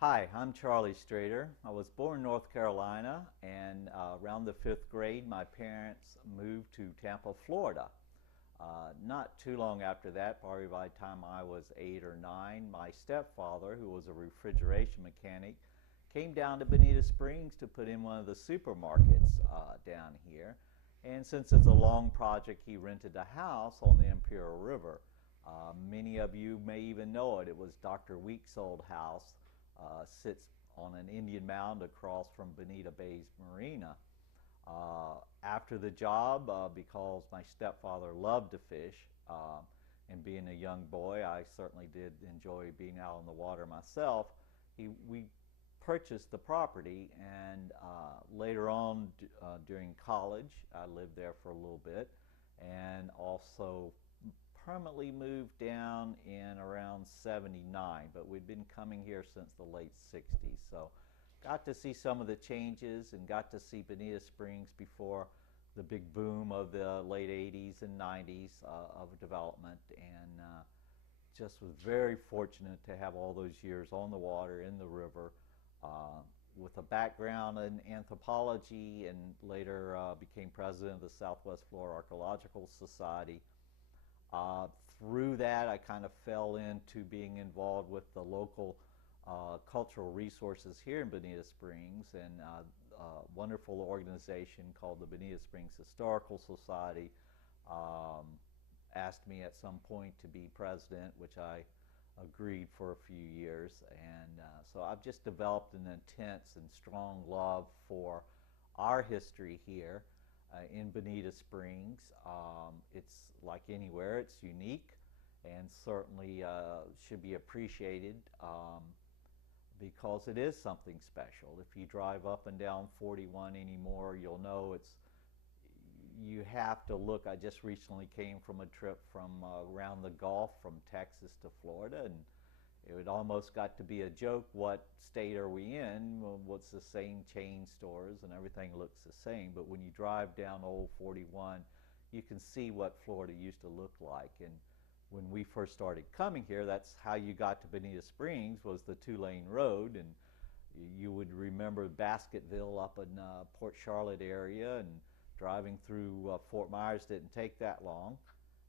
Hi, I'm Charlie Strader. I was born in North Carolina, and around the fifth grade, my parents moved to Tampa, Florida. Not too long after that, probably by the time I was 8 or 9, my stepfather, who was a refrigeration mechanic, came down to Bonita Springs to put in one of the supermarkets down here. And since it's a long project, he rented a house on the Imperial River. Many of you may even know it. It was Dr. Weeks' old house. Sits on an Indian mound across from Bonita Bay's marina. After the job, because my stepfather loved to fish, and being a young boy, I certainly did enjoy being out on the water myself. We purchased the property, and later on during college, I lived there for a little bit, and also permanently moved down in around 79, but we'd been coming here since the late 60s. So got to see some of the changes and got to see Bonita Springs before the big boom of the late 80s and 90s of development, and just was very fortunate to have all those years on the water, in the river, uh, with a background in anthropology, and later became president of the Southwest Florida Archaeological Society. Through that, I kind of fell into being involved with the local cultural resources here in Bonita Springs, and a wonderful organization called the Bonita Springs Historical Society asked me at some point to be president, which I agreed for a few years. And so I've just developed an intense and strong love for our history here in Bonita Springs. It's like anywhere, it's unique and certainly should be appreciated because it is something special. If you drive up and down 41 anymore, you'll know you have to look. I just recently came from a trip from around the Gulf from Texas to Florida, and it almost got to be a joke. What state are we in? Well, what's the same chain stores and everything looks the same. But when you drive down Old 41, you can see what Florida used to look like. And when we first started coming here, that's how you got to Bonita Springs, was the two-lane road. And you would remember Basketville up in Port Charlotte area, and driving through Fort Myers didn't take that long,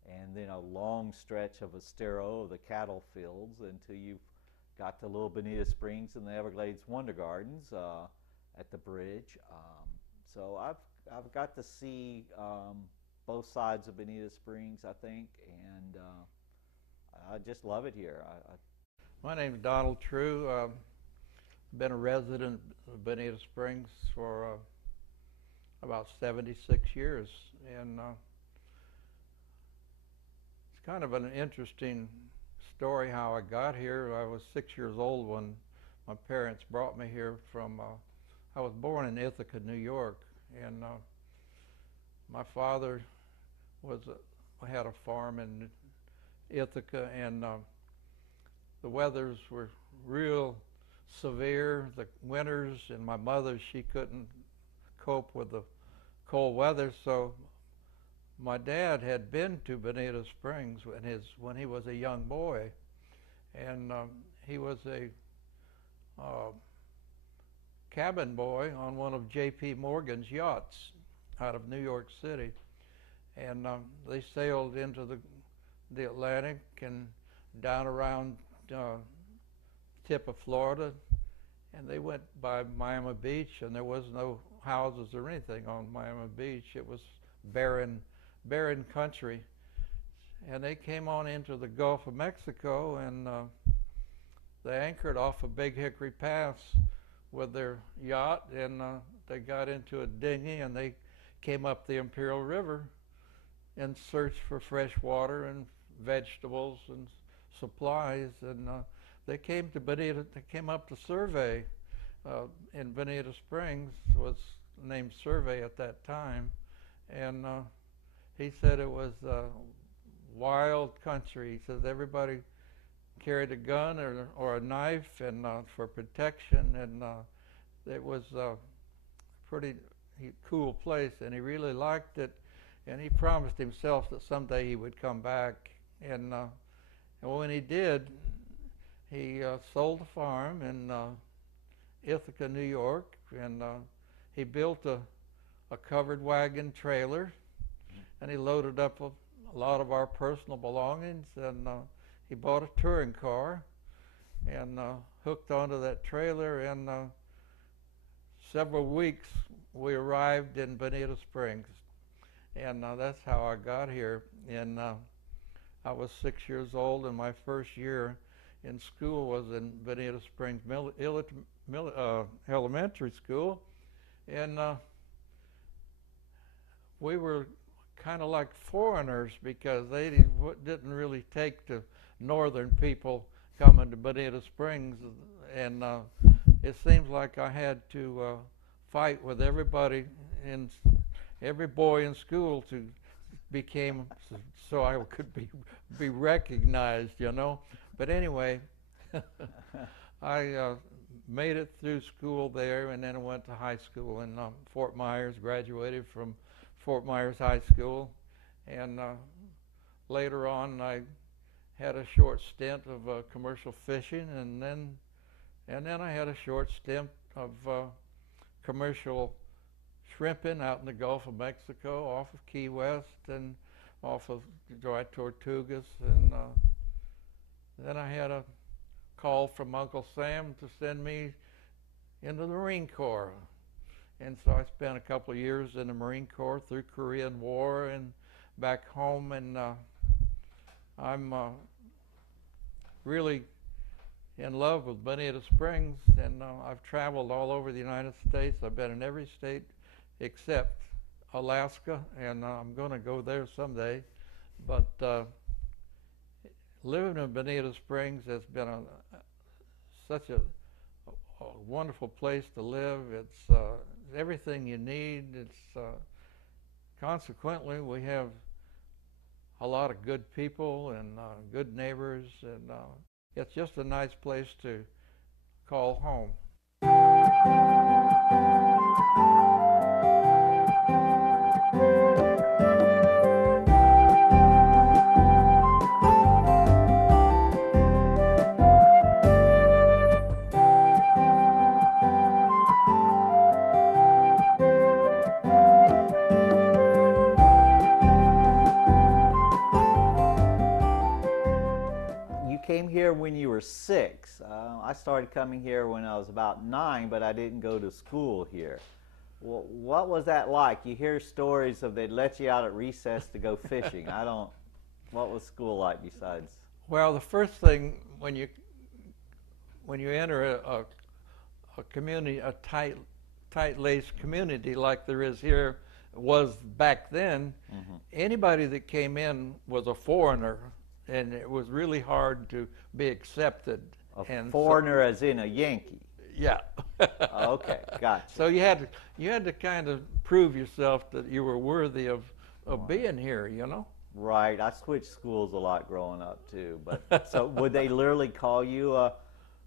and then a long stretch of Estero of the cattle fields until you got to Little Bonita Springs and the Everglades Wonder Gardens at the bridge. So I've got to see both sides of Bonita Springs, I think, and I just love it here. My name is Donald Trew. Been a resident of Bonita Springs for about 76 years, and it's kind of an interesting story how I got here. I was 6 years old when my parents brought me here from, I was born in Ithaca, New York, and my father had a farm in Ithaca, and the weathers were real severe, the winters, and my mother, she couldn't cope with the cold weather, so my dad had been to Bonita Springs when he was a young boy, and he was a cabin boy on one of J.P. Morgan's yachts out of New York City, and they sailed into the Atlantic and down around tip of Florida, and they went by Miami Beach, and there was no houses or anything on Miami Beach. It was barren country, and they came on into the Gulf of Mexico, and they anchored off of Big Hickory Pass with their yacht, and they got into a dinghy, and they came up the Imperial River and searched for fresh water and vegetables and supplies, and they came to Bonita. They came up to survey in Bonita Springs, was named Survey at that time, and he said it was wild country. He says everybody carried a gun or a knife and for protection, and it was a pretty cool place, and he really liked it, and he promised himself that someday he would come back, and when he did, he sold the farm in Ithaca, New York, and he built a covered wagon trailer, and he loaded up a lot of our personal belongings, and he bought a touring car and hooked onto that trailer, and several weeks we arrived in Bonita Springs, and that's how I got here. And I was 6 years old, and my first year in school was in Bonita Springs Elementary School, and we were kind of like foreigners because they didn't really take to northern people coming to Bonita Springs, and it seems like I had to fight with everybody, in every boy in school to became so I could be recognized, you know. But anyway, I made it through school there, and then I went to high school in Fort Myers, graduated from Fort Myers High School, and later on I had a short stint of commercial fishing, and then I had a short stint of commercial shrimping out in the Gulf of Mexico, off of Key West and off of Dry Tortugas, and then I had a call from Uncle Sam to send me into the Marine Corps. And so I spent a couple of years in the Marine Corps through Korean War and back home, and I'm really in love with Bonita Springs, and I've traveled all over the United States. I've been in every state except Alaska, and I'm going to go there someday. But living in Bonita Springs has been such a wonderful place to live. It's everything you need. It's consequently we have a lot of good people and good neighbors, and it's just a nice place to call home. Came here when you were 6. I started coming here when I was about 9, but I didn't go to school here. What was that like? You hear stories of they'd let you out at recess to go fishing. What was school like besides? Well, the first thing when you enter a community, a tight-laced community like there is here, was back then, anybody that came in was a foreigner. And it was really hard to be accepted. A foreigner, as in a Yankee? Yeah. Okay, gotcha. So you had to kind of prove yourself that you were worthy of being here, you know? Right. I switched schools a lot growing up too. But so would they literally call you a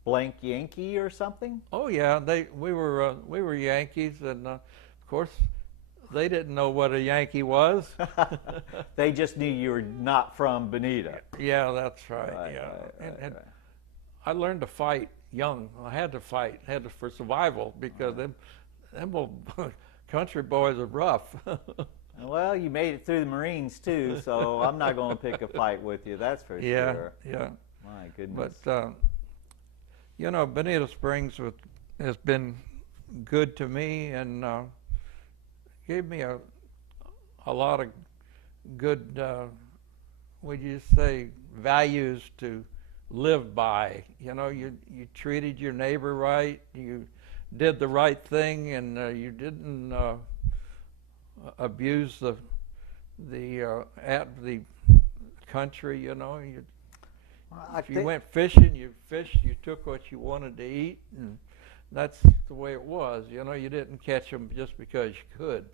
blank Yankee or something? Oh yeah, we were Yankees, and of course they didn't know what a Yankee was. They just knew you were not from Bonita. Yeah, that's right. Right. I learned to fight young. I had to fight, for survival, because them old country boys are rough. Well, you made it through the Marines too, so I'm not going to pick a fight with you. That's for sure. Yeah. My goodness. But you know, Bonita Springs has been good to me, and gave me a lot of good, would you say, values to live by. You know, you treated your neighbor right, you did the right thing, and you didn't abuse the country. You know, if you went fishing, you fished. You took what you wanted to eat, and that's the way it was. You know, you didn't catch them just because you could.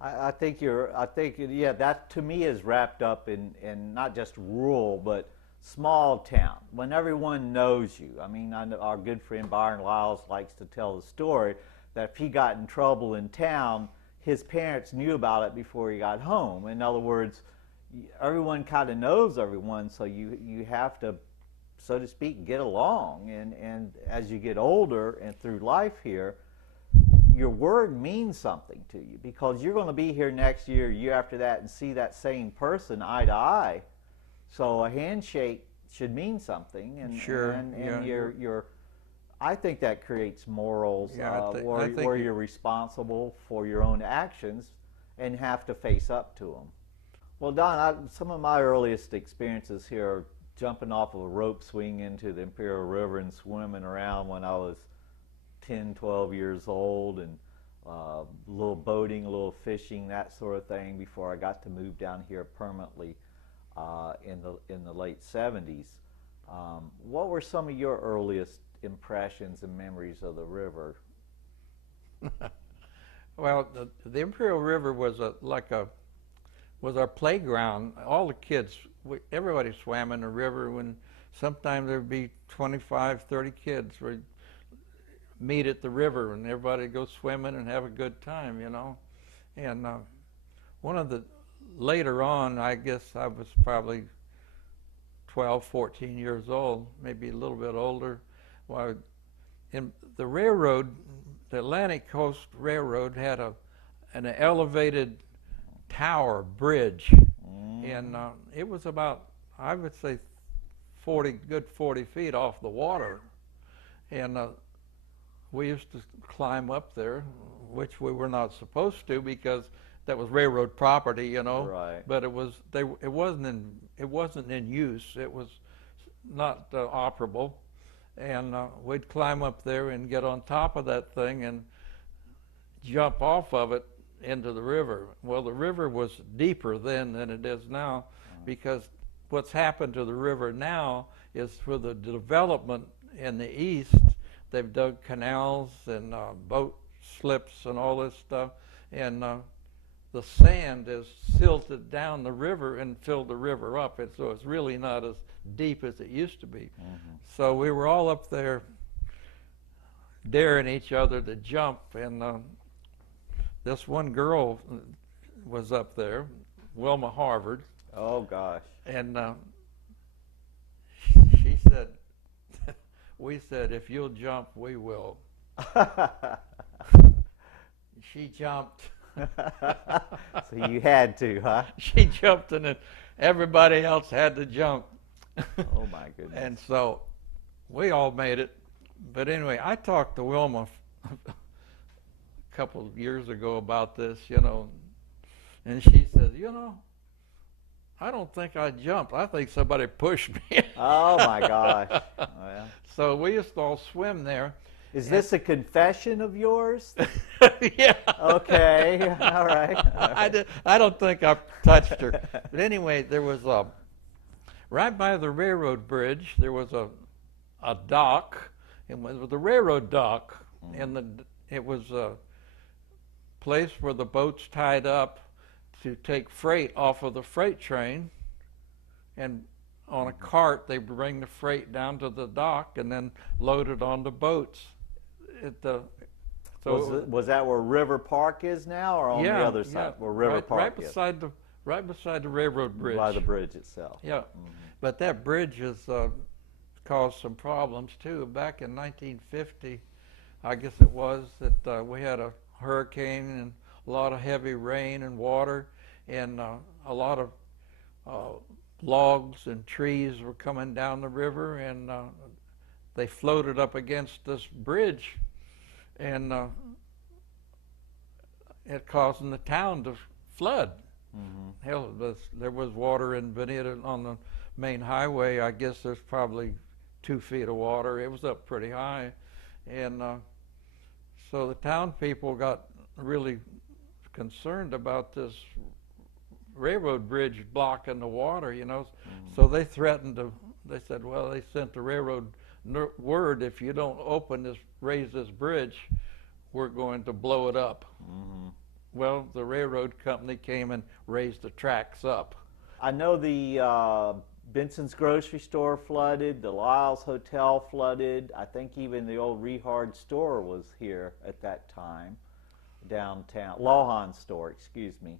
I think yeah, that to me is wrapped up in not just rural, but small town, when everyone knows you. I mean, our good friend Byron Lyles likes to tell the story that if he got in trouble in town, his parents knew about it before he got home. In other words, everyone kind of knows everyone, so you have to so to speak, get along. And as you get older and through life here, your word means something to you because you're going to be here next year, year after that, and see that same person eye to eye. So a handshake should mean something, and Sure, and yeah. your I think that creates morals Yeah, where, I think where you're responsible for your own actions and have to face up to them. Well, Don, some of my earliest experiences here are jumping off of a rope swing into the Imperial River and swimming around when I was 10, 12 years old, and a little boating, a little fishing, that sort of thing before I got to move down here permanently in the late 70s. What were some of your earliest impressions and memories of the river? Well, the Imperial River was was our playground. All the kids, everybody swam in the river. When sometimes there'd be 25, 30 kids would meet at the river, and everybody would go swimming and have a good time, you know. And one of the later on, I guess I was probably 12, 14 years old, maybe a little bit older. Well, in the railroad, the Atlantic Coast Railroad had an elevated tower bridge, and it was about, I would say, 40 feet off the water, and we used to climb up there, which we were not supposed to because that was railroad property, you know. Right. But it wasn't in use. It was not operable, and we'd climb up there and get on top of that thing and jump off of it into the river. Well, the river was deeper then than it is now, because what's happened to the river now is for the development in the east, they've dug canals and boat slips and all this stuff, and the sand is silted down the river and filled the river up, and so it's really not as deep as it used to be. So we were all up there daring each other to jump, and this one girl was up there, Wilma Harvard. Oh, gosh. And she said, we said, if you'll jump, we will. She jumped. So you had to, huh? She jumped, and then everybody else had to jump. Oh, my goodness. And so we all made it. But anyway, I talked to Wilma a couple of years ago about this, you know, and she says, you know, I don't think I jumped. I think somebody pushed me. Oh, my gosh. Oh, yeah. So we used to all swim there. Is this a confession of yours? Yeah. Okay. All right. I don't think I touched her. But anyway, there was right by the railroad bridge, there was a dock, and it was the railroad dock, and it was a place where the boats tied up to take freight off of the freight train, and on a cart they bring the freight down to the dock and then load it on the boats. Was that where River Park is now, or on the other side where River Park right beside is? Right beside the railroad bridge. By the bridge itself. Yeah. But that bridge has caused some problems too. Back in 1950, I guess it was, that we had a hurricane and a lot of heavy rain and water, and a lot of logs and trees were coming down the river, and they floated up against this bridge, and it causing the town to flood. Hell, there was water in Bonita on the main highway. I guess there's probably 2 feet of water. It was up pretty high, and so the town people got really concerned about this railroad bridge blocking the water, you know. So they threatened to. They said, well, they sent the railroad word, if you don't raise this bridge, we're going to blow it up. Well, the railroad company came and raised the tracks up. I know the Benson's grocery store flooded, the Lyle's Hotel flooded. I think even the old Rehard store was here at that time, downtown. Lawhon store, excuse me.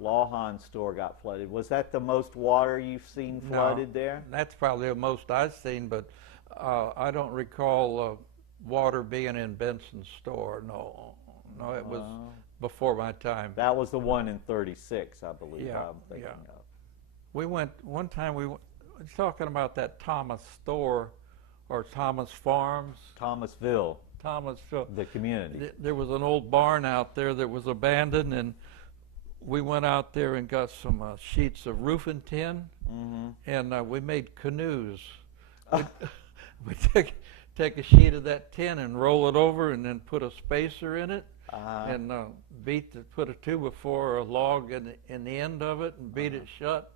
Lawhon store got flooded. Was that the most water you've seen flooded there? That's probably the most I've seen, but I don't recall water being in Benson's store. No, it was before my time. That was the one in 36, I believe. Yeah, I'm thinking of. We went one time. We were talking about that Thomas store, or Thomas Farms. Thomasville. Thomasville. The community. There was an old barn out there that was abandoned, and we went out there and got some sheets of roofing tin, and we made canoes. We take a sheet of that tin and roll it over, and then put a spacer in it, and put a 2x4 a log in the end of it, and beat it shut,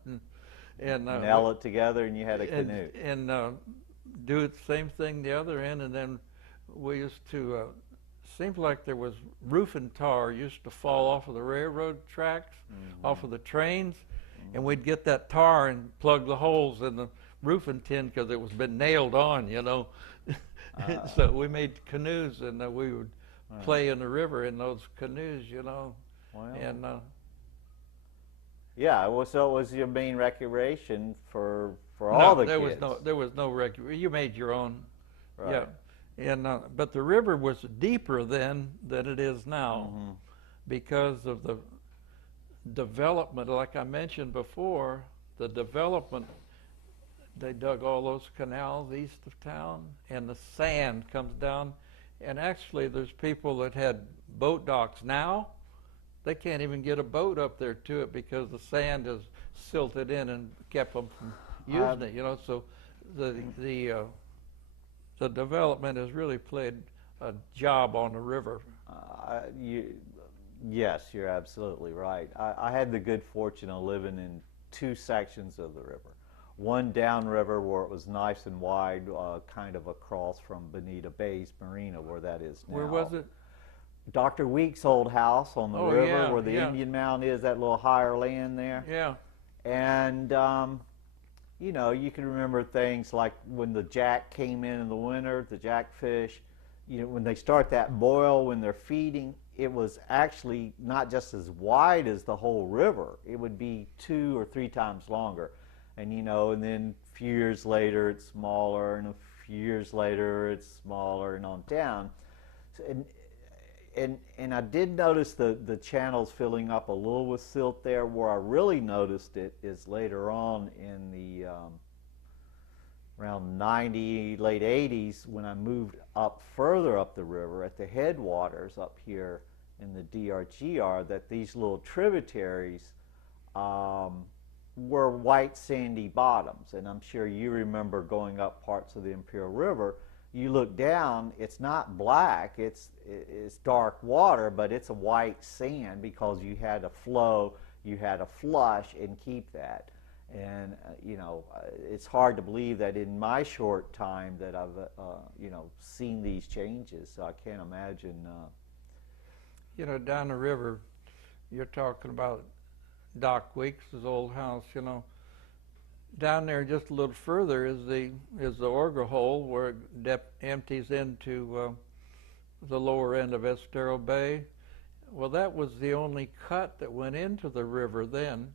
and nail it together, and you had a canoe. And do the same thing the other end, and then we used to. Seems like there was roofing tar used to fall off of the railroad tracks, off of the trains, and we'd get that tar and plug the holes in the roofing tin because it was been nailed on, you know. So we made canoes, and we would play in the river in those canoes, you know. Wow. And yeah, well, so it was your main recreation for all the kids. There was no recreation. You made your own. Right. Yeah. And but the river was deeper then than it is now, because of the development. Like I mentioned before, the development. They dug all those canals east of town, and the sand comes down. And actually, there's people that had boat docks now. They can't even get a boat up there to it because the sand is silted in and kept them from using it. You know, so the development has really played a job on the river. Yes, you're absolutely right. I had the good fortune of living in two sections of the river. One downriver where it was nice and wide, kind of across from Bonita Bay's Marina, where that is now. Where was it? Dr. Weeks' old house on the river, yeah, where the Indian Mound is, that little higher land there. Yeah. And you know, you can remember things like when the jack came in the winter, the jackfish, you know, when they start that boil, when they're feeding, it was actually not just as wide as the whole river. It would be 2 or 3 times longer. And, you know, and then a few years later it's smaller, and a few years later it's smaller, and on down. And I did notice the channels filling up a little with silt there. Where I really noticed it is later on in the around 90, late 80s, when I moved up further up the river at the headwaters up here in the DRGR, that these little tributaries were white sandy bottoms. And I'm sure you remember going up parts of the Imperial River. You look down, it's not black, it's dark water, but it's a white sand because you had to flow, you had to flush and keep that. And you know, it's hard to believe that in my short time that I've you know, seen these changes. So I can't imagine. You know, down the river, you're talking about Doc Weeks' old house. You know, down there just a little further is the auger hole where it empties into the lower end of Estero Bay. Well, that was the only cut that went into the river then.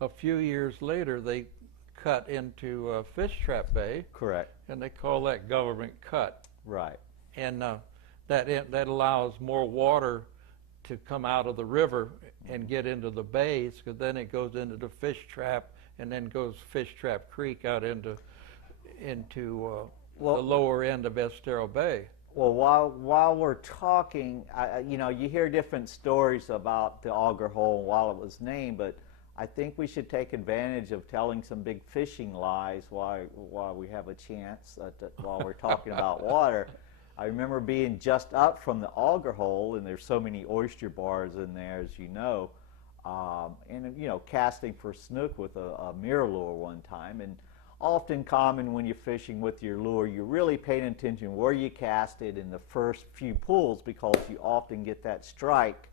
A few years later, they cut into Fish Trap Bay. Correct. And they call that government cut. Right. And that allows more water to come out of the river and get into the bays, because then it goes into the Fish Trap, and then goes Fish Trap Creek out into the lower end of Estero Bay. Well, while we're talking, you know, you hear different stories about the auger hole and while it was named, but I think we should take advantage of telling some big fishing lies while we have a chance, while we're talking about water. I remember being just up from the auger hole, and there's so many oyster bars in there, as you know, and you know, casting for snook with a mirror lure one time. And often common when you're fishing with your lure, you're really paying attention where you cast it in the first few pulls, because you often get that strike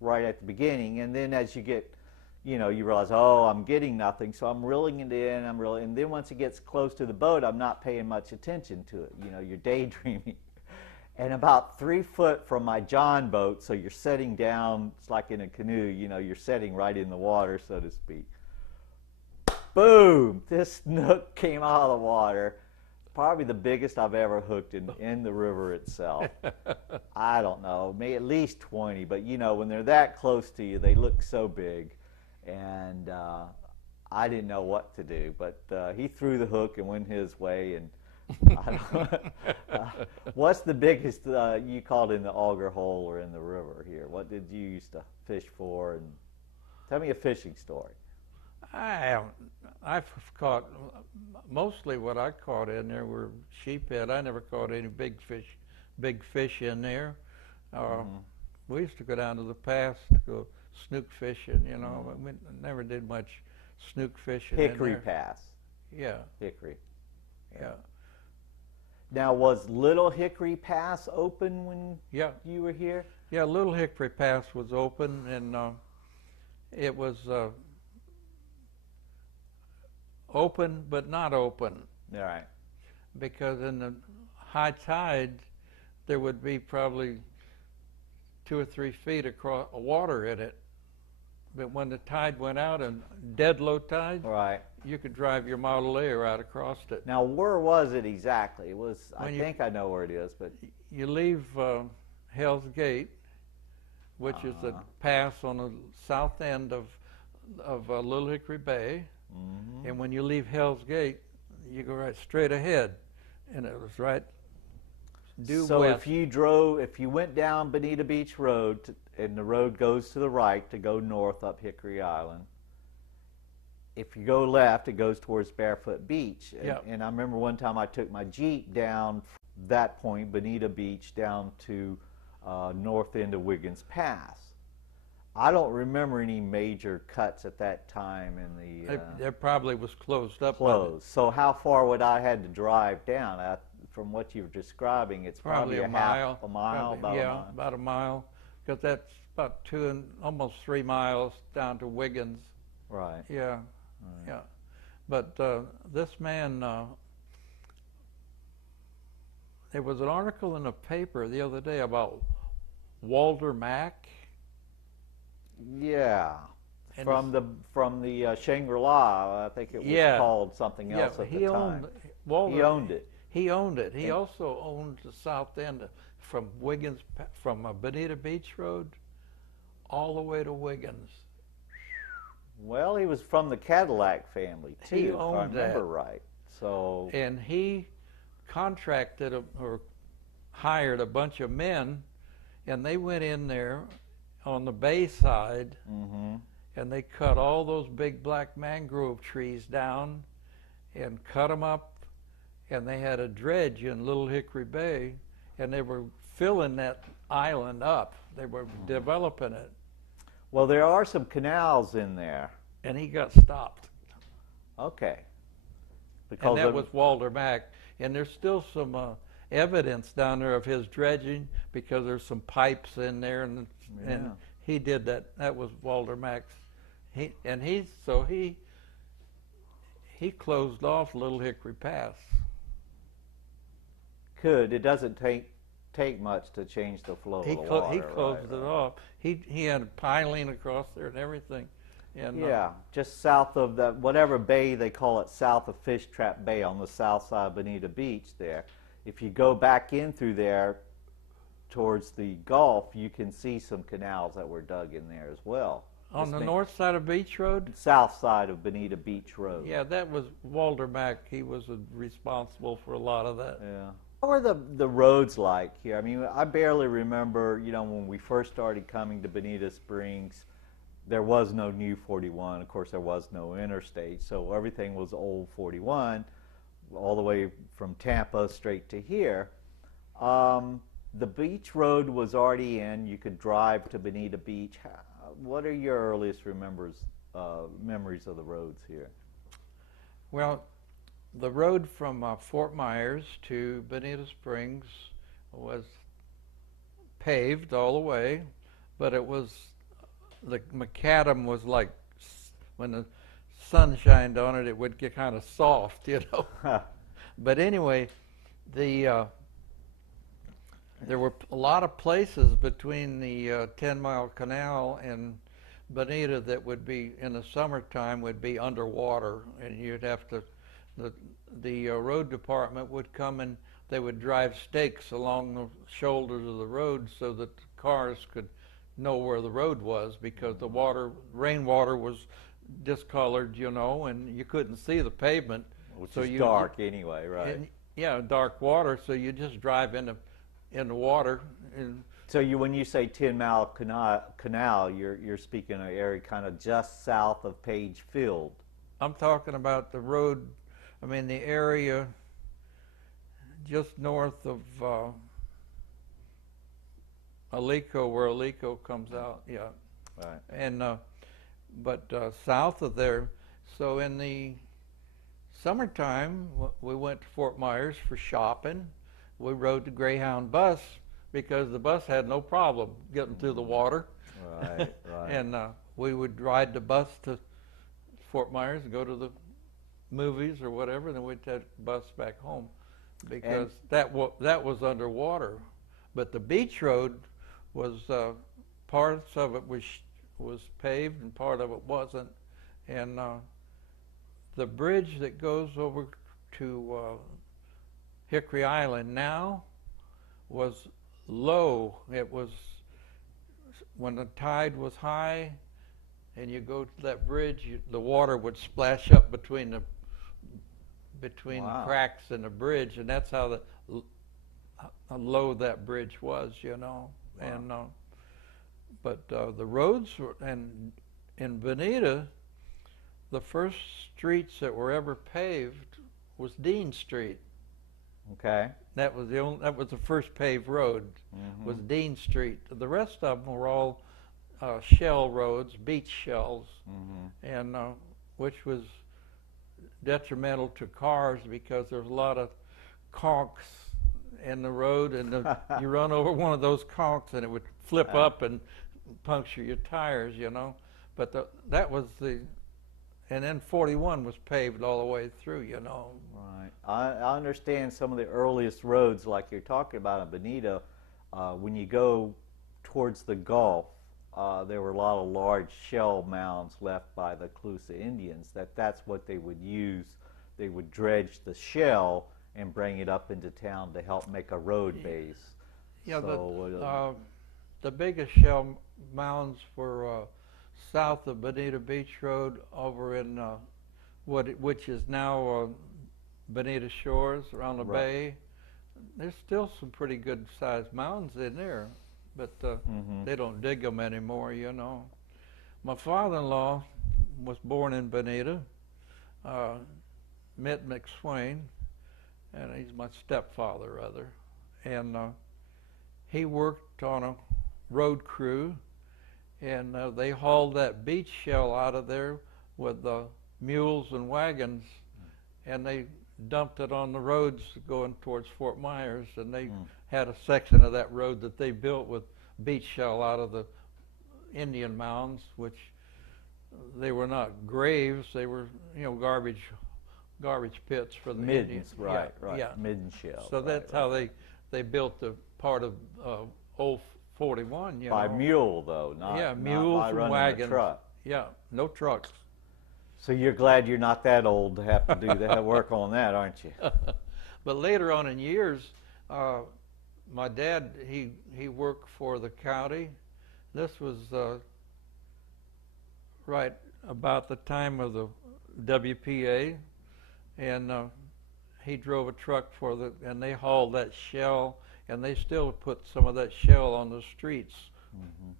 right at the beginning. And then as you get, you know, you realize, oh, I'm getting nothing, so I'm reeling it in, and then once it gets close to the boat, I'm not paying much attention to it. You know, you're daydreaming. And about 3 foot from my John boat, so you're setting down, it's like in a canoe, you know, you're setting right in the water, so to speak. Boom! This snook came out of the water. Probably the biggest I've ever hooked in the river itself. I don't know, maybe at least 20, but you know, when they're that close to you, they look so big. And I didn't know what to do, but he threw the hook and went his way. And I don't, what's the biggest you caught in the auger hole or in the river here? What did you used to fish for? And tell me a fishing story. I've caught, mostly what I caught in there were sheephead. I never caught any big fish in there. We used to go down to the pass to go snook fishing, you know. We never did much snook fishing Hickory in there. Pass. Yeah. Hickory. Yeah. Now, was Little Hickory Pass open when you were here? Yeah, Little Hickory Pass was open, and it was open but not open. All right. Because in the high tide, there would be probably 2 or 3 feet across water in it. But when the tide went out and dead low tide, right, you could drive your Model A right across it. Now, where was it exactly? It was, I think I know where it is, but you leave Hell's Gate, which is the pass on the south end of Little Hickory Bay, and when you leave Hell's Gate, you go right straight ahead, and it was right due so west. if you went down Bonita Beach Road, and the road goes to the right to go north up Hickory Island, if you go left, it goes towards Barefoot Beach. And I remember one time I took my Jeep down that point, Bonita Beach, down to north end of Wiggins Pass. I don't remember any major cuts at that time in the... There probably was closed up. Closed. So how far would I had to drive down? From what you're describing, it's probably a mile. About a mile, because that's about 2 and almost 3 miles down to Wiggins. Right. Yeah, right. Yeah. But this man, there was an article in the paper the other day about Walter Mack. Yeah. From the Shangri-La, I think it was called something else at the time. He owned it. He owned it. He also owned the south end from Wiggins, from Bonita Beach Road, all the way to Wiggins. Well, he was from the Cadillac family too, he owned if I remember right. So. And he contracted or hired a bunch of men, and they went in there on the bay side, and they cut all those big black mangrove trees down, and cut them up. And they had a dredge in Little Hickory Bay, and they were filling that island up. They were developing it. Well, there are some canals in there. And he got stopped. Okay. And that was Walter Mack. And there's still some evidence down there of his dredging, because there's some pipes in there, and he did that. That was Walter Mack's. He closed off Little Hickory Pass. It doesn't take much to change the flow of the water. He closed it off. He had piling across there and everything. And, just south of that, whatever bay they call it, south of Fish Trap Bay on the south side of Bonita Beach there. If you go back in through there towards the Gulf, you can see some canals that were dug in there as well. On the north side of Beach Road? South side of Bonita Beach Road. Yeah, that was Walter Mack. He was responsible for a lot of that. Yeah. What were the roads like here? I mean, I barely remember, you know, when we first started coming to Bonita Springs, there was no new 41. Of course, there was no interstate, so everything was old 41, all the way from Tampa straight to here. The beach road was already in. You could drive to Bonita Beach. What are your earliest memories of the roads here? Well, the road from Fort Myers to Bonita Springs was paved all the way, but it was, the macadam was like, when the sun shined on it, it would get kind of soft, you know. But anyway, the there were a lot of places between the 10-mile canal and Bonita that would be, in the summertime, would be underwater, and you'd have to, the road department would come and they would drive stakes along the shoulders of the road so that the cars could know where the road was, because the rainwater was discolored, you know, and you couldn't see the pavement. Which so is dark anyway, right? Yeah, dark water, so you just drive in the water. So when you say 10-mile canal, you're speaking of an area kind of just south of Page Field. I'm talking about the road, I mean the area just north of Alico, where Alico comes out, yeah. Right. And but south of there, so in the summertime, we went to Fort Myers for shopping. We rode the Greyhound bus because the bus had no problem getting through the water. Right, right. And we would ride the bus to Fort Myers and go to the movies or whatever, and then we'd take the bus back home because that was underwater. But the beach road was, parts of it was paved and part of it wasn't. And the bridge that goes over to Hickory Island now was low. It was, when the tide was high and you go to that bridge, the water would splash up between the cracks in the bridge, and that's how how low that bridge was, you know. Wow. And but the roads were, and in Bonita, the first streets that were ever paved was Dean Street. Okay. That was the first paved road. Mm-hmm. Was Dean Street. The rest of them were all shell roads, beach shells, mm-hmm. and which was detrimental to cars because there's a lot of conchs in the road, and you run over one of those conchs and it would flip up and puncture your tires, you know. But that was the, and then 41 was paved all the way through, you know. Right. I understand some of the earliest roads, like you're talking about in Bonita, when you go towards the Gulf, there were a lot of large shell mounds left by the Calusa Indians. That's what they would use. They would dredge the shell and bring it up into town to help make a road base. Yeah, so, the biggest shell mounds were south of Bonita Beach Road over in which is now Bonita Shores around the bay. There's still some pretty good sized mounds in there, but mm-hmm. they don't dig them anymore, you know. My father-in-law was born in Bonita, Mitt McSwain, and he's my stepfather, rather. And he worked on a road crew, and they hauled that beach shell out of there with mules and wagons, and they dumped it on the roads going towards Fort Myers, and they had a section of that road that they built with beach shell out of the Indian mounds, which they were not graves, they were, you know, garbage pits for the middens, Indians. right, yeah, right, yeah. midden shell. So that's how they built the part of old 41, you know. By mule, though, not mules by and running wagons. a truck. Yeah, no trucks. So you're glad you're not that old to have to do that work on that, aren't you? But later on in years, my dad, he worked for the county. This was right about the time of the WPA, and he drove a truck and they hauled that shell, and they still put some of that shell on the streets. Mm-hmm.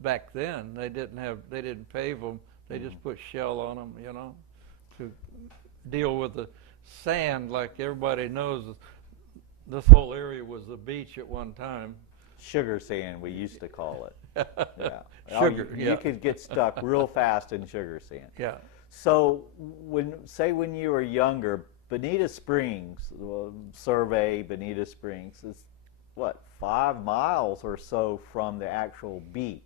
Back then, they didn't pave them. They just put shell on them, you know, to deal with the sand. Like everybody knows, this whole area was the beach at one time. Sugar sand, we used to call it. Yeah. Sugar, you could get stuck real fast in sugar sand. Yeah. So when you were younger, Bonita Springs, survey Bonita Springs is what, 5 miles or so from the actual beach.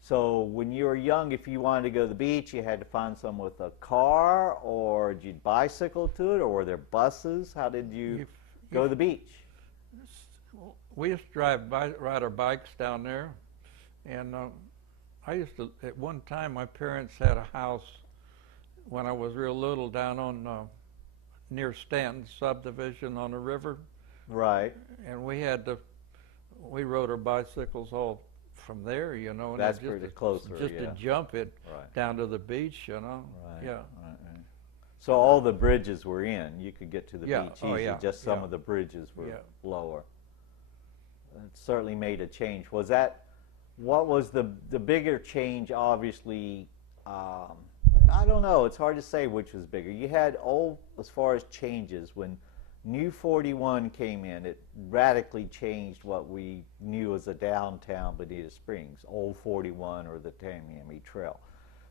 So when you were young, if you wanted to go to the beach, you had to find someone with a car, or did you bicycle to it, or were there buses? How did you go to the beach? we used to ride our bikes down there, and I used to. At one time, my parents had a house when I was real little down on near Stanton subdivision on the river, Right. and we rode our bicycles all from there, you know. And That's just pretty closer, just yeah. to jump it Right. down to the beach, you know. Right. Yeah. Right. So all the bridges were in. You could get to the Yeah. beach Oh, easy. yeah. Just some Yeah. of the bridges were Yeah. lower. It certainly made a change. What was the bigger change? Obviously, I don't know. It's hard to say which was bigger. You had as far as changes, when New 41 came in, it radically changed what we knew as a downtown Bonita Springs, Old 41 or the Tamiami Trail.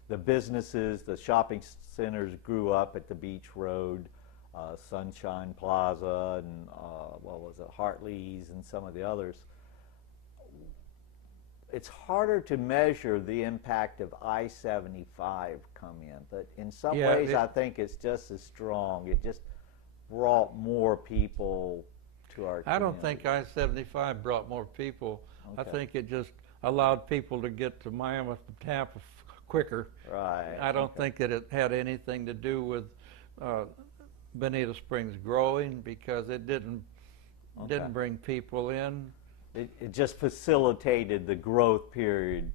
The businesses, the shopping centers grew up at the Beach Road, Sunshine Plaza, and what was it, Hartley's, and some of the others. It's harder to measure the impact of I-75 come in, but in some ways I think it's just as strong. It just brought more people to our community. I don't think I-75 brought more people. Okay. I think it just allowed people to get to Miami from Tampa quicker. Right. I don't think that it had anything to do with Bonita Springs growing, because it didn't bring people in. It just facilitated the growth period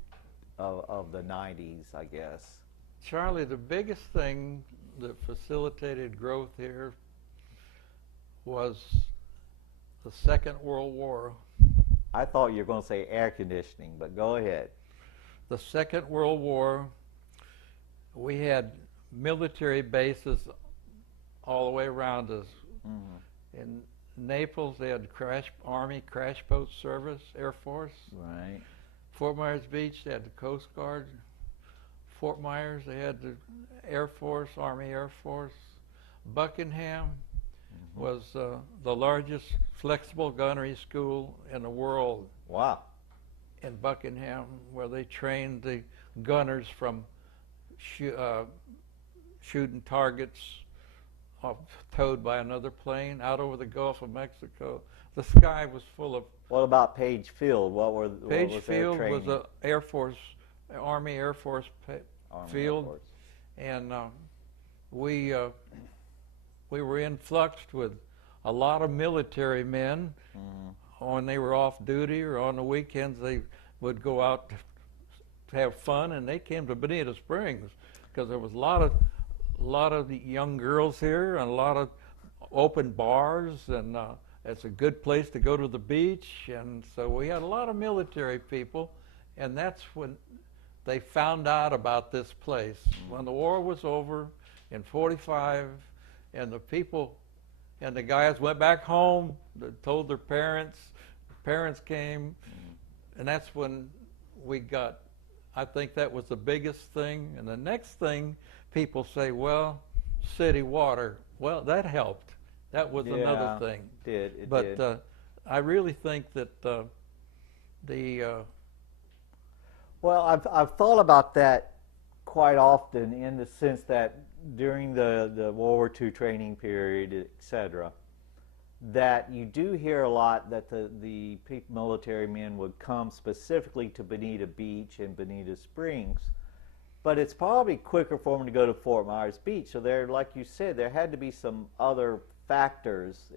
of the 90s, I guess. Charlie, the biggest thing that facilitated growth here was the Second World War. I thought you were going to say air conditioning, but go ahead. The Second World War, we had military bases all the way around us. Mm-hmm. In Naples, they had Army crash boat service, Air Force. Right. Fort Myers Beach, they had the Coast Guard. Fort Myers, they had the Air Force, Army Air Force. Buckingham was the largest flexible gunnery school in the world. Wow. In Buckingham, where they trained the gunners from shooting targets towed by another plane out over the Gulf of Mexico. The sky was full of. What about Page Field? Page Field was an Air Force, Army Air Force field, Air Force. And we were influxed with a lot of military men. When they were off duty or on the weekends, they would go out to have fun, and they came to Bonita Springs because there was a lot of the young girls here and a lot of open bars, and it's a good place to go to the beach. And so we had a lot of military people, and that's when they found out about this place. When the war was over in '45, and the people and the guys went back home, they told their parents, the parents came, and that's when we got, I think that was the biggest thing. And the next thing, people say, well, city water. Well, that helped. That was another thing. It did. I really think that well, I've thought about that quite often, in the sense that during the World War II training period, etc., that you do hear a lot that the military men would come specifically to Bonita Beach and Bonita Springs, but it's probably quicker for them to go to Fort Myers Beach. So there, like you said, there had to be some other factors.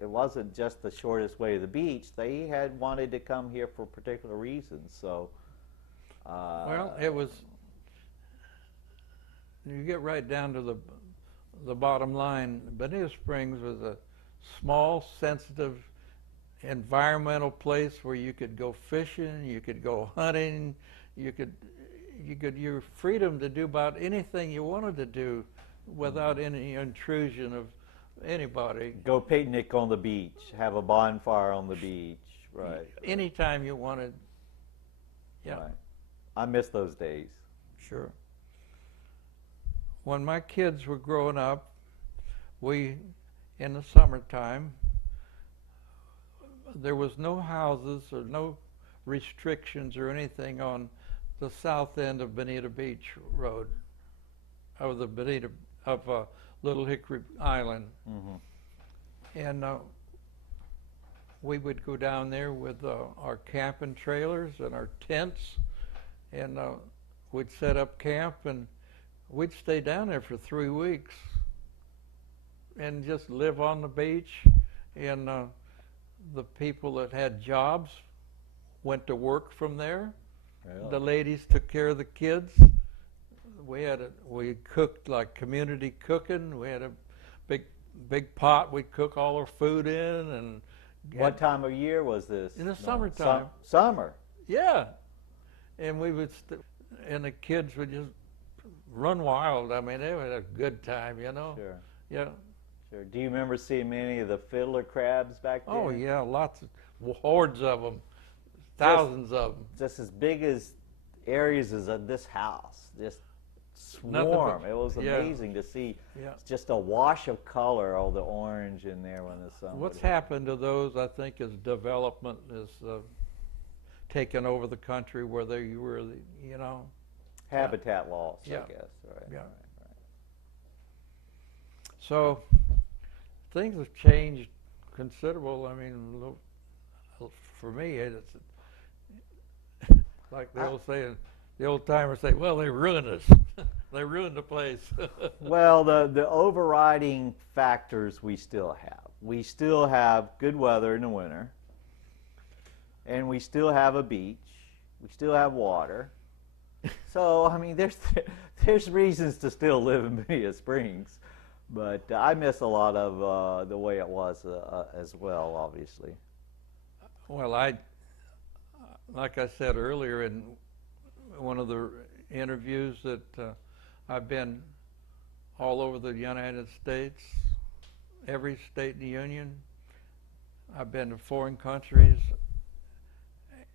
It wasn't just the shortest way to the beach. They had wanted to come here for particular reasons. So, well, it was. You get right down to the bottom line. Bonita Springs was a small, sensitive, environmental place where you could go fishing, you could go hunting, your freedom to do about anything you wanted to do without any intrusion of anybody. Go picnic on the beach, have a bonfire on the beach, right? Anytime you wanted. Yeah. Right. I miss those days. Sure. When my kids were growing up, in the summertime, there was no houses or no restrictions or anything on the south end of Bonita Beach Road, of Little Hickory Island. Mm-hmm. And we would go down there with our camping trailers and our tents, and we'd set up camp, and we'd stay down there for 3 weeks and just live on the beach. And the people that had jobs went to work from there. Really? The ladies took care of the kids. We cooked like community cooking. We had a big pot we'd cook all our food in. And what time of year was this? In the summertime. Summer. Yeah, and we would, and the kids would just run wild. I mean, they had a good time, you know. Sure. Yeah. Sure. Do you remember seeing many of the fiddler crabs back then? Oh yeah, lots of hordes of them, thousands of them. Just as big as areas as this house. Just Nothing swarm. but, It was yeah. amazing to see. Yeah. Just a wash of color, all the orange in there when the sun. What's would hit. happened to those, I think, is development is taken over the country where they were, you know. Habitat loss, Yeah. I guess. Right. Yeah. Right. So things have changed considerable. I mean, for me, it's like the old timers say, well, they ruined us. They ruined the place. Well, the overriding factors we still have. We still have good weather in the winter, and we still have a beach. We still have water. So, I mean, there's reasons to still live in Bonita Springs, but I miss a lot of the way it was as well, obviously. Well, like I said earlier in one of the interviews, that I've been all over the United States, every state in the Union. I've been to foreign countries,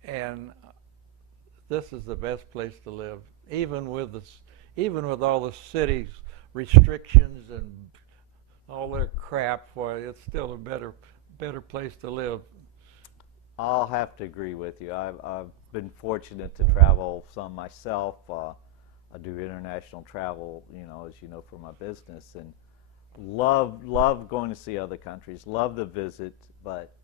and this is the best place to live, even with all the city's restrictions and all their crap. Why, it's still a better place to live. I'll have to agree with you. I've been fortunate to travel some myself. I do international travel, as you know, for my business, and love going to see other countries, love the visit, but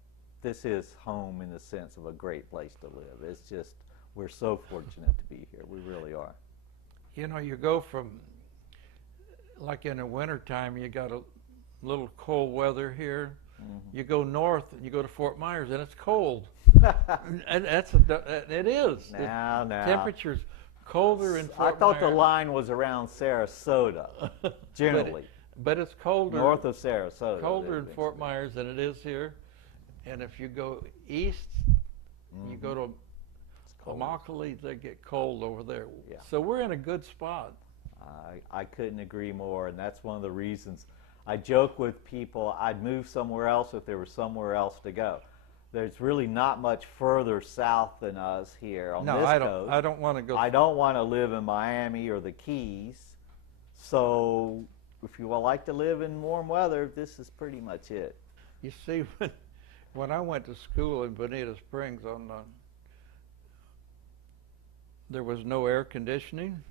this is home in the sense of a great place to live. It's just, we're so fortunate to be here. We really are. You know, you go from, like in the wintertime, you got a little cold weather here. Mm-hmm. You go north, and you go to Fort Myers, and it's cold. And it is. Now. Temperature's colder in Fort Myers. I thought the line was around Sarasota, generally. But it's colder. North of Sarasota. Colder in Fort Myers than it is here. And if you go east, you go to Immokalee, they get cold over there. Yeah. So we're in a good spot. I couldn't agree more, and that's one of the reasons I joke with people I'd move somewhere else if there was somewhere else to go. There's really not much further south than us here on this coast. I don't want to go. I don't want to live in Miami or the Keys. So if you would like to live in warm weather, this is pretty much it. You see, when I went to school in Bonita Springs, there was no air conditioning.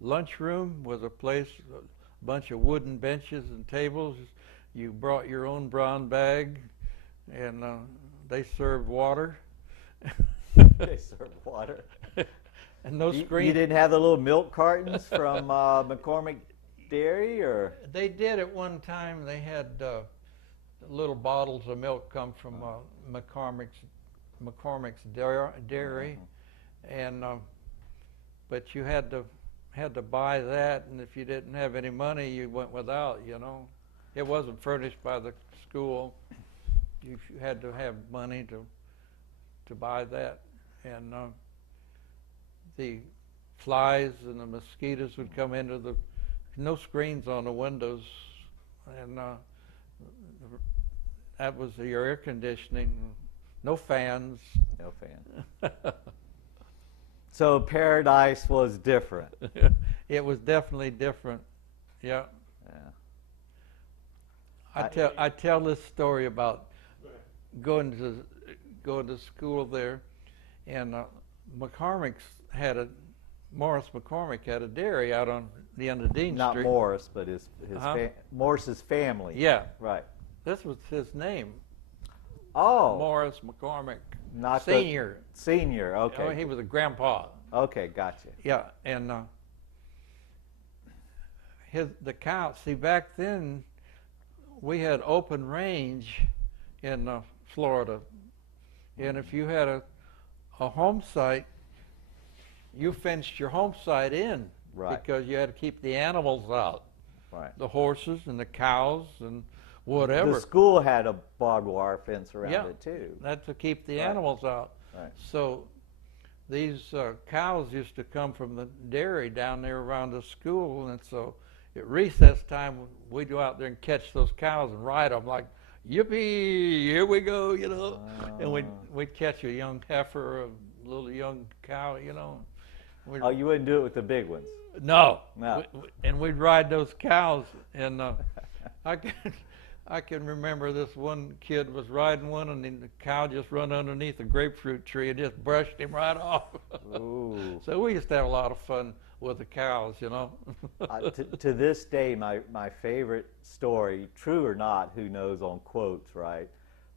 Lunchroom was a place, a bunch of wooden benches and tables. You brought your own brown bag, and they served water. They served water. And no screen. You didn't have the little milk cartons from McCormick Dairy, or? They did at one time. They had little bottles of milk come from McCormick's Dairy, and but you had to buy that, and if you didn't have any money, you went without. It wasn't furnished by the school. You had to have money to buy that, and the flies and the mosquitoes would come into no screens on the windows, and that was your air conditioning. No fans. No fans. So paradise was different. It was definitely different. Yeah. I tell this story about going to school there, and McCormick's had Morris McCormick had a dairy out on the end of Dean Not Street. Morris, but his Morris's family. Yeah. Right. This was his name. Oh. Morris McCormick. Not Senior. Senior, okay. Oh, he was a grandpa. Okay, gotcha. Yeah, and the cow. See, back then we had open range in Florida, and if you had a home site, you fenced your home site in, right, because you had to keep the animals out, right, the horses and the cows and whatever. The school had a barbed wire fence around it too. That's to keep the right, animals out. Right. So these cows used to come from the dairy down there around the school, and so at recess time we'd go out there and catch those cows and ride them like, yippee, here we go, you know. And we'd catch a young heifer, a little young cow, you know. Oh, you wouldn't do it with the big ones? No. No. And we'd ride those cows, and I can remember this one kid was riding one, and then the cow just run underneath a grapefruit tree and just brushed him right off. Ooh. So we used to have a lot of fun with the cows, you know. To this day, my favorite story, true or not, who knows on quotes, right?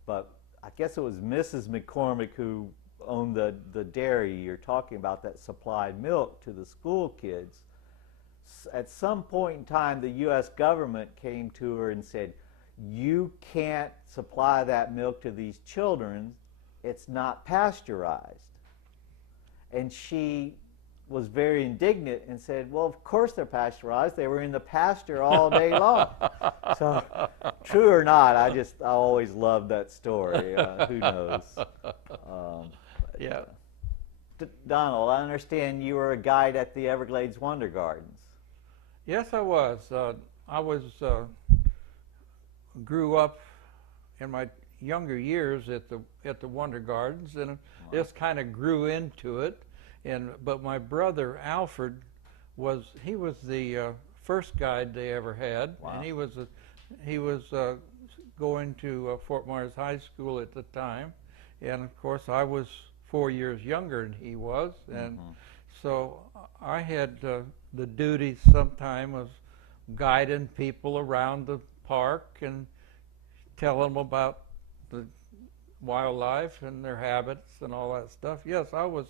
But I guess it was Mrs. McCormick who owned the dairy you're talking about that supplied milk to the school kids. At some point in time, the U.S. government came to her and said, you can't supply that milk to these children. It's not pasteurized. And she was very indignant and said, well, of course they're pasteurized. They were in the pasture all day long. So, true or not, I always loved that story. Who knows? Yeah. Donald, I understand you were a guide at the Everglades Wonder Gardens. Yes, I was. Grew up in my younger years at the Wonder Gardens, and just kind of grew into it. But my brother Alfred was the first guide they ever had, wow, and he was going to Fort Myers High School at the time, and of course I was 4 years younger than he was, and so I had the duty sometime of guiding people around the park and telling them about the wildlife and their habits and all that stuff. Yes, I was.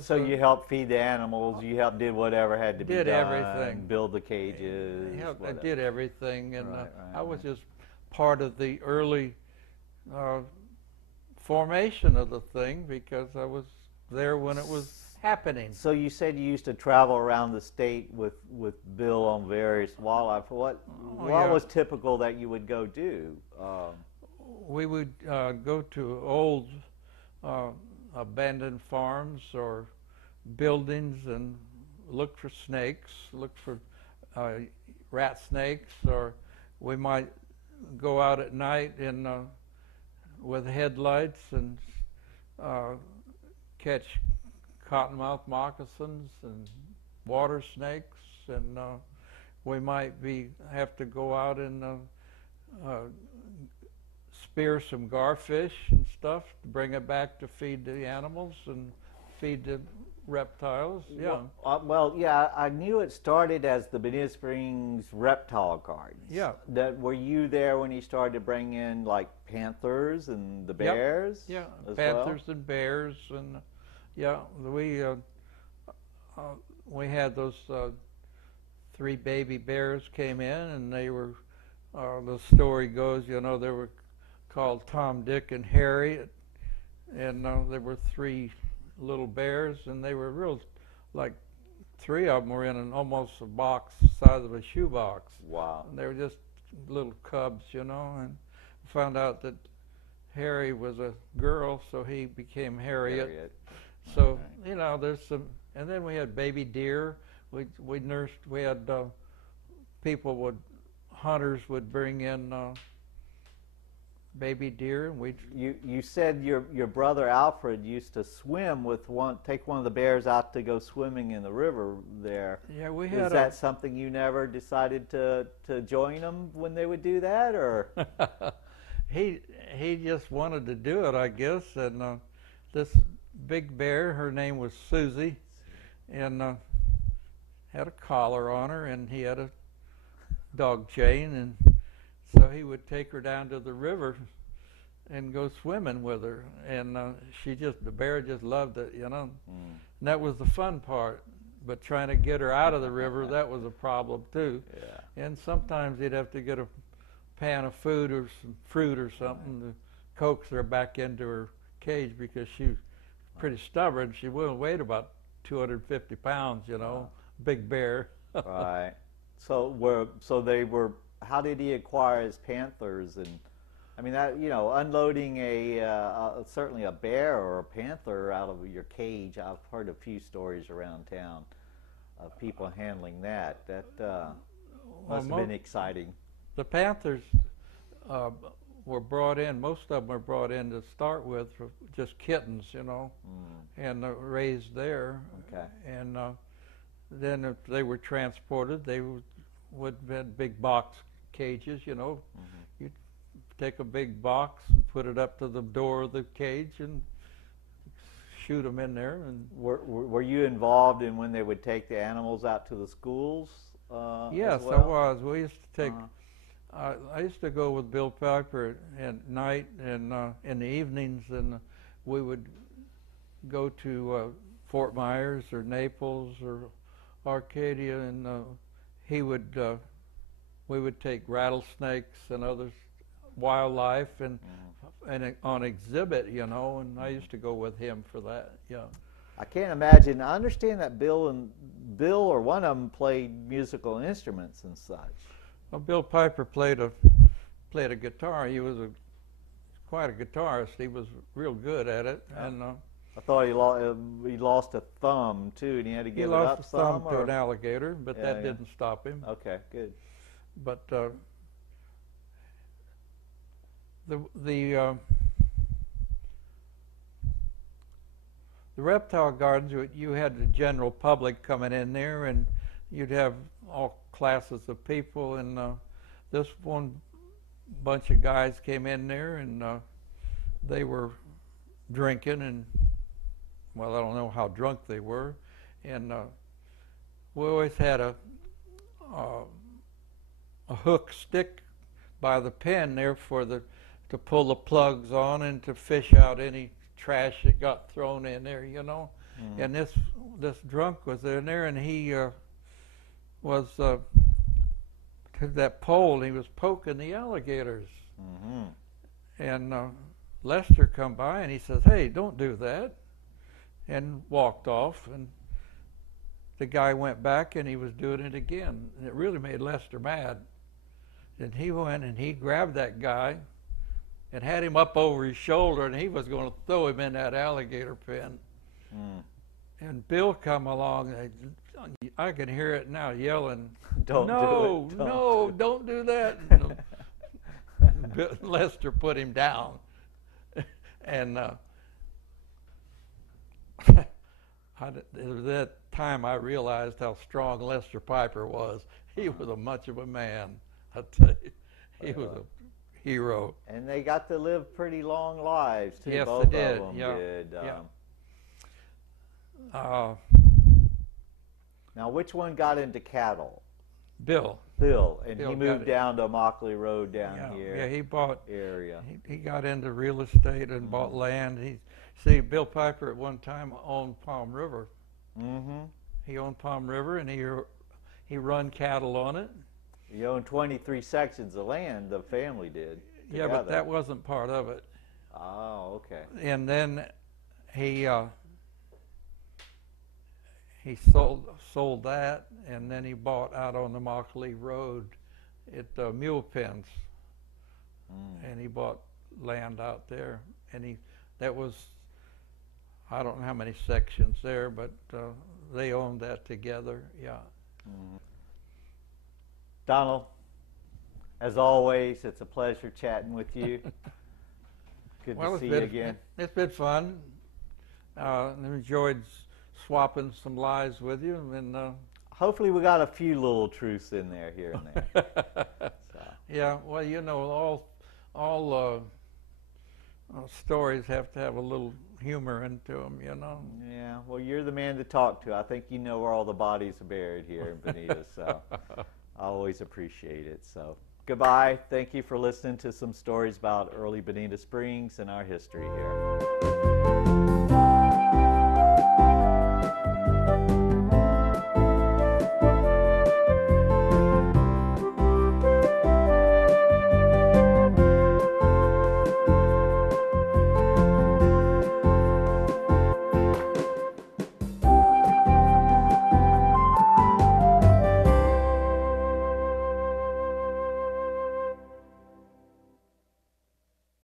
So you helped feed the animals. You helped did whatever had to be done. Did everything. Build the cages. I did everything, and right, I was just part of the early formation of the thing because I was there when it was happening. So you said you used to travel around the state with Bill on various wildlife. What was typical that you would go do? We would go to old abandoned farms or buildings and look for snakes, look for rat snakes, or we might go out at night with headlights and catch cottonmouth moccasins and water snakes, and we might have to go out and spear some garfish and stuff to bring it back to feed the animals and feed the reptiles. Yeah. Well, yeah, I knew it started as the Bonita Springs Reptile Gardens. Yeah. Were you there when he started to bring in like panthers and the bears? Yep. Yeah, panthers and bears, and we had those 3 baby bears came in, and they were. The story goes, they were called Tom, Dick, and Harry, and there were 3 little bears, and they were real, like 3 of them were in almost a box the size of a shoebox. Wow. And they were just little cubs, and found out that Harry was a girl, so he became Harriet. So, there's some, and then we had baby deer. We nursed, we had hunters would bring in baby deer, and you said your brother Alfred used to swim with take one of the bears out to go swimming in the river there. Yeah, we had. Is that something you never decided to join them when they would do that, or? He just wanted to do it, I guess, and this big bear, her name was Susie, and had a collar on her, and he had a dog chain, and so he would take her down to the river and go swimming with her, and the bear just loved it, you know. And that was the fun part. But trying to get her out of the river, that was a problem too. Yeah. And sometimes he'd have to get a pan of food or some fruit or something to coax her back into her cage, because she was pretty stubborn. She weighed about 250 pounds, you know, big bear. Right. So how did he acquire his panthers? And I mean, that, you know, unloading certainly a bear or a panther out of your cage. I've heard a few stories around town of people handling that. That must have been exciting. The panthers were brought in. Most of them were brought in to start with, just kittens, you know, and raised there. Okay. And then if they were transported, they would have big box cages, you know. You'd take a big box and put it up to the door of the cage and shoot them in there. And were you involved in when they would take the animals out to the schools? Yes, as well? I was. We used to take. I used to go with Bill Piper at night and in the evenings, and we would go to Fort Myers or Naples or Arcadia, and we would take rattlesnakes and other wildlife and on exhibit, you know, and I used to go with him for that. Yeah. I can't imagine. I understand that Bill or one of them played musical instruments and such. Well, Bill Piper played a guitar. He was quite a guitarist. He was real good at it. Yeah. And I thought he lost a thumb too, and he had to give it up. He lost a thumb to an alligator, but that didn't stop him. Okay, good. But the reptile gardens, you had the general public coming in there, and you'd have all classes of people, and this one bunch of guys came in there, and they were drinking, and well, I don't know how drunk they were, and we always had a hook stick by the pen there to pull the plugs on and to fish out any trash that got thrown in there, you know. And this drunk was in there, and he was to that pole, and he was poking the alligators. And Lester come by, and he says, "Hey, don't do that," and walked off. And the guy went back, and he was doing it again, and it really made Lester mad. And he went and he grabbed that guy and had him up over his shoulder, and he was going to throw him in that alligator pen. And Bill come along, and I can hear it now, yelling, Don't do that. Lester put him down. And it was that time I realized how strong Lester Piper was. He was much of a man, I tell you. He was a hero. And they got to live pretty long lives too. Yes, both they did. Of them Yeah. did. Yeah. Now, which one got into cattle? Bill, and Bill he moved down to Mockley Road down here. Yeah, he bought area. He got into real estate and bought land. Bill Piper at one time owned Palm River. He owned Palm River, and he run cattle on it. He owned 23 sections of land. The family did. Yeah, but that wasn't part of it. Oh, okay. And then he sold that, and then he bought out on the Mockley Road at Mule Pens, and he bought land out there, and that was, I don't know how many sections there, but they owned that together. Yeah. Donald, as always, it's a pleasure chatting with you. Good to see you again. It's been fun. I enjoyed swapping some lives with you, and hopefully we got a few little truths in there here and there. Yeah, well, you know, all stories have to have a little humor into them, you know. Yeah, well, you're the man to talk to. I think you know where all the bodies are buried here in Bonita, so I always appreciate it. So goodbye. Thank you for listening to some stories about early Bonita Springs and our history here.